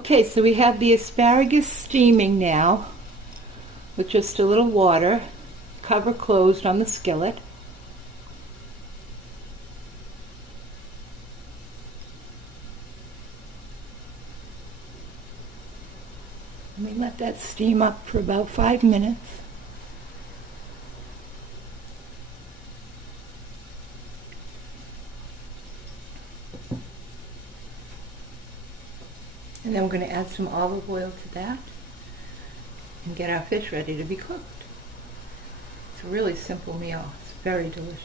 Okay, so we have the asparagus steaming now with just a little water, cover closed on the skillet. And we let that steam up for about 5 minutes. And then we're going to add some olive oil to that and get our fish ready to be cooked. It's a really simple meal. It's very delicious.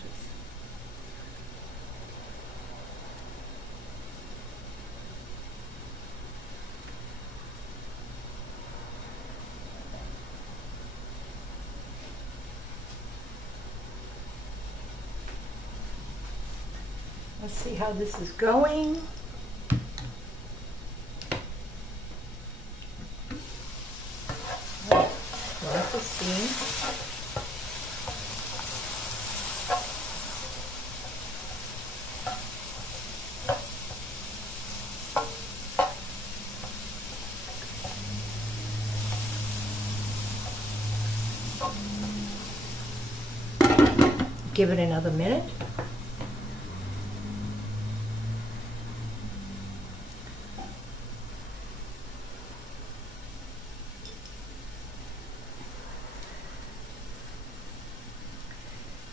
Let's see how this is going. Lots of steam. Give it another minute.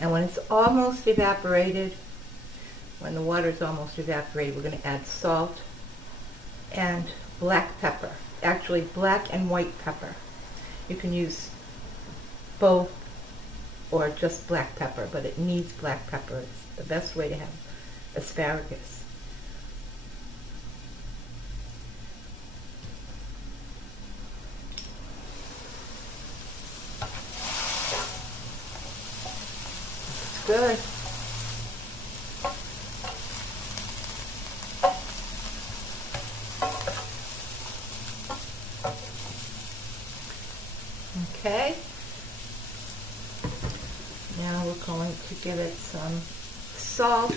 And when it's almost evaporated, when the water is almost evaporated, we're going to add salt and black pepper. Actually, black and white pepper. You can use both or just black pepper, but it needs black pepper. It's the best way to have asparagus. Good. Okay. Now we're going to give it some salt.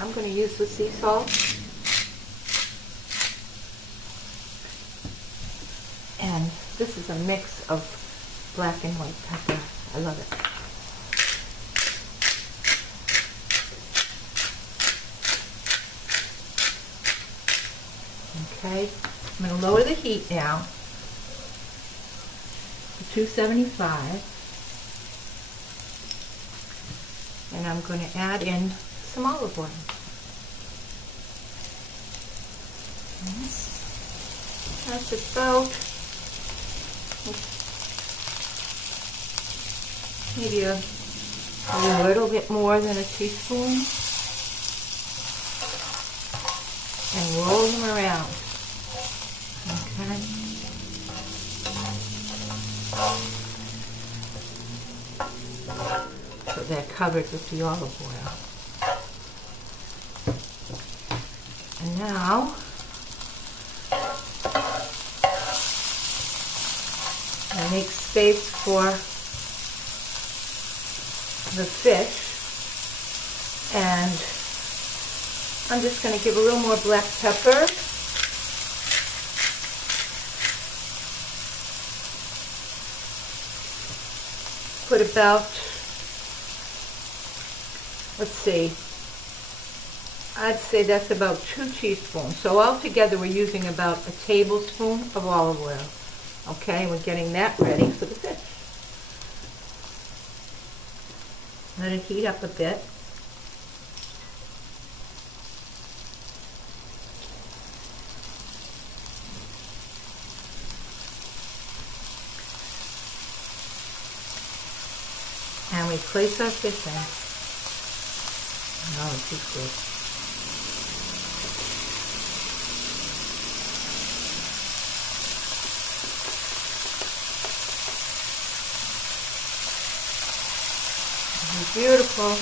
I'm going to use the sea salt. And this is a mix of black and white pepper. I love it. Okay, I'm going to lower the heat now to 275, and I'm going to add in some olive oil. That's about maybe a little bit more than a teaspoon, and roll them around. Okay. So they're covered with the olive oil. And now I make space for the fish, and I'm just going to give a little more black pepper. Put about, let's see, I'd say that's about 2 teaspoons. So altogether we're using about a tablespoon of olive oil. Okay, we're getting that ready for the fish. Let it heat up a bit. And we place our fish in. Oh, this is good. Beautiful.